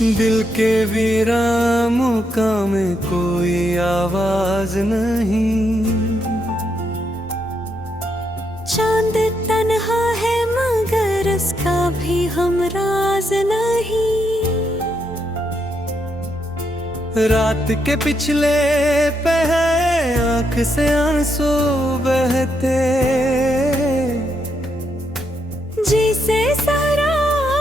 दिल के वीरानों का में कोई आवाज नहीं। चांद तन्हा है मगर उसका भी हमराज नहीं। रात के पिछले पहर आंख से आंसू बहते, जिसे सारा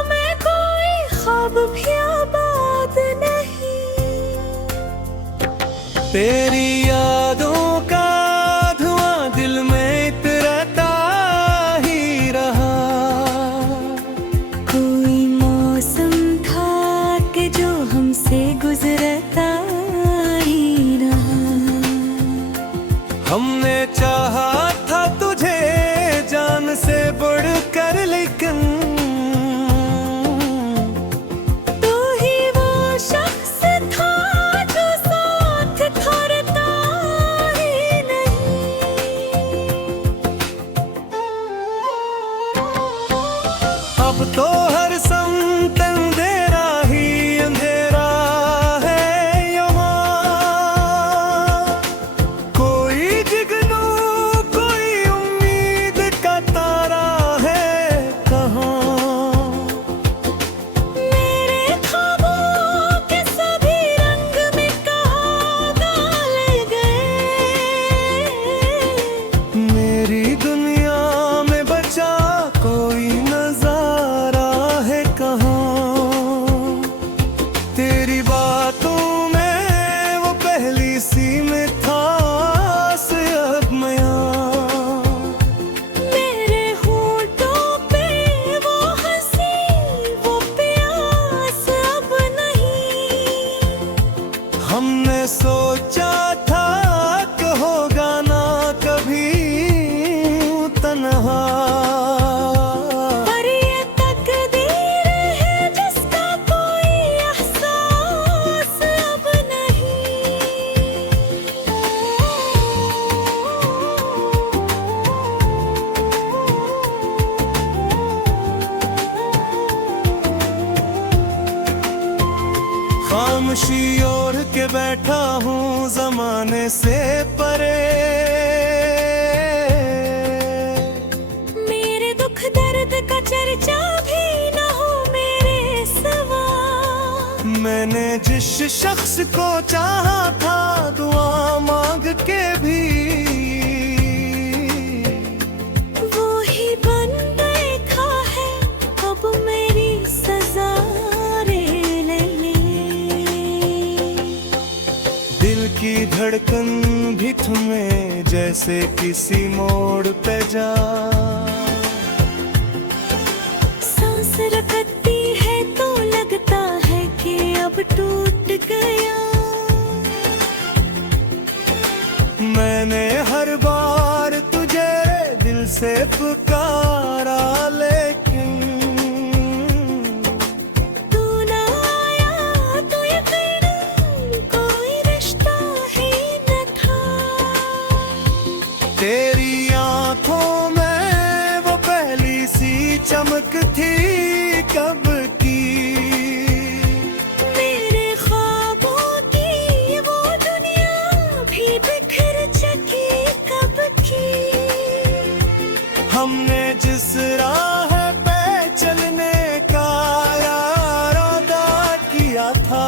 में कोई ख्वाब भी आबाद नहीं। तेरी यादों का धुआं दिल में इतरता ही रहा। कोई मौसम था कि जो हमसे गुजरता ही रहा। हमने चाहा था तुझे जान से बढ़कर, लेकिन तू ही वो शख्स था जो साथ छोड़ता ही नहीं। अब तो हर समत अंधेरा ही अंधेरा है यहाँ। कोई जुगनू कोई उम्मीद का तारा है कहाँ। मेरे ख्वाबों के सभी रंग में कहाँ डाले गए। मेरी दुनिया में बचा कोई नजारा है कहाँ। तेरी बातों में वो पहली सी मिठास अब मैं। मेरे होठों पे वो हंसी वो प्यास अब नहीं। हमने सोचा था कि होगा ना कभी तन्हा। पर ये तकदीर है जिसका कोई एहसास अब नहीं। खामोशी ओढ़ के बैठा हूँ जमाने से परे। मेरे दुख दर्द का चर्चा भी न हो मेरे सिवा। मैंने जिस शख्स को चाहा था दुआ मांग के भी, वो ही बन देखा है अब मेरी सजा रे ले ले। दिल की धड़कन भी थमे जैसे किसी मोड़ पे जा। सांस रखती है तो लगता है कि अब टूट गया। मैंने हर बार तुझे दिल से पुकारा, लेकिन तू ना आया तो यकीनन कोई रिश्ता ही न था। तेरी आंखों में वो पहली सी चमक थी कब की। मेरे ख्वाबों की वो दुनिया भी बिखर चुकी कब की। हमने जिस राह पे चलने का इरादा किया था,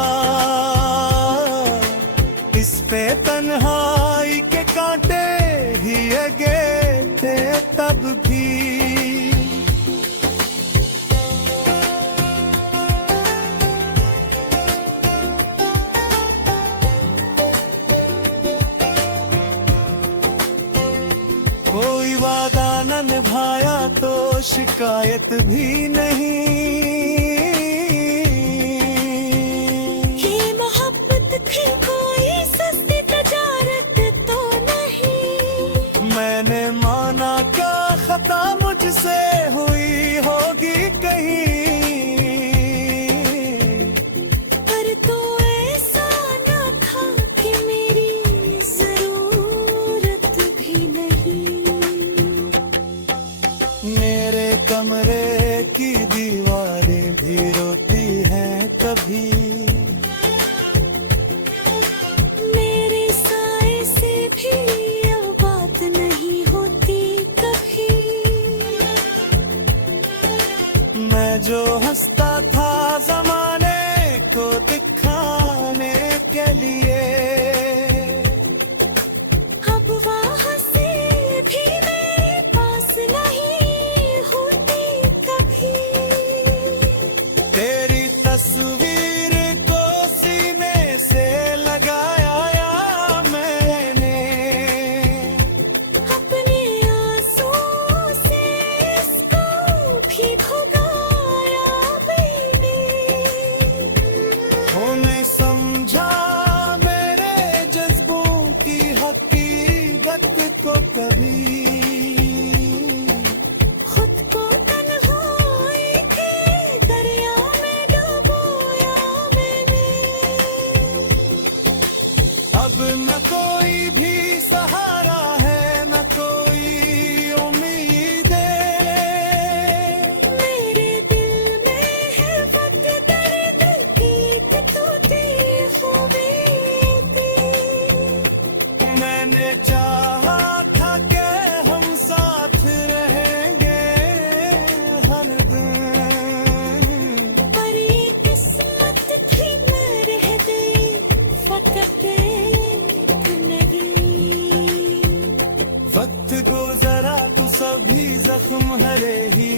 इस पे तन्हाई के कांटे ही लगे थे तब भी। कोई वादा न निभाया तो शिकायत भी नहीं। ये मोहब्बत थी कोई सस्ती तजारत तो नहीं। मैंने माना क्या खता मुझसे हुई होगी कहीं। पर तो ऐसा न था कि मेरी जरूरत भी नहीं। मेरे कमरे की दीवारें भी रोती हैं कभी। वक्त को कभी खुद को तन्हाई के दरिया में डुबोया मैंने। अब न कोई भी सहारा है, न कोई उम्मीदें। मेरे दिल में है वक्त दर्द की कटौती उम्मीदें। मैंने चाहा था कि हम साथ रहेंगे हरदम, पर ये किस्मत थी न रह गई फकत एक नगरी। वक्त गुजरा तो सभी जख्म हरे ही